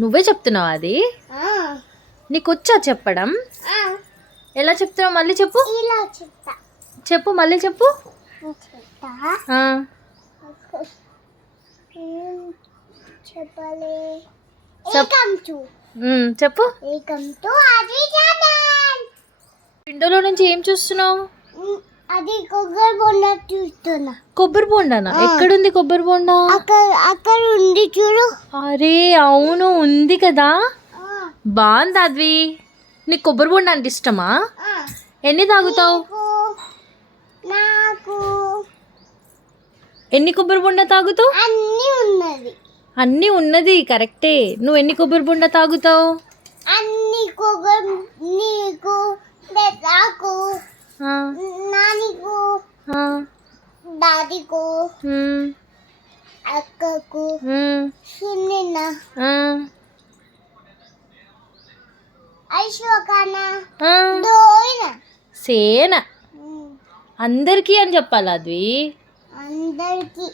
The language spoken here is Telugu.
నువ్వే చెప్తున్నావు అది? నీకు వచ్చా చెప్పడం? ఎలా చెప్తున్నావు? మళ్ళీ చెప్పు. చెప్పు, మళ్ళీ చెప్పు. చెప్పు. విండోలో నుంచి ఏం చూస్తున్నావు? అది కొబ్బరి బొండా చూస్తున్నా. కొబ్బరి బొండానా? ఎక్కడుంది కొబ్బరి బొండా? అక్కడ ఉంది చూడు. అరే అవును, ఉంది కదా. బాగుంది అద్వి. నీకు కొబ్బరి బొండా అంటే ఇష్టమా? ఎన్ని తాగుతావు? నాకు ఎన్ని కొబ్బరి బొండా తాగుతావు? అన్నీ ఉన్నది కరెక్టే. నువ్వు ఎన్ని కొబ్బరి బొండా తాగుతావు? అన్ని కొబ్బరి. నీకు, నాకు, నానికు, డాడీకు, అక్కకు, సున్నిన, ఐశ్వకానా, సేన అందరికీ అని చెప్పాలి అద్వి. అందరికి.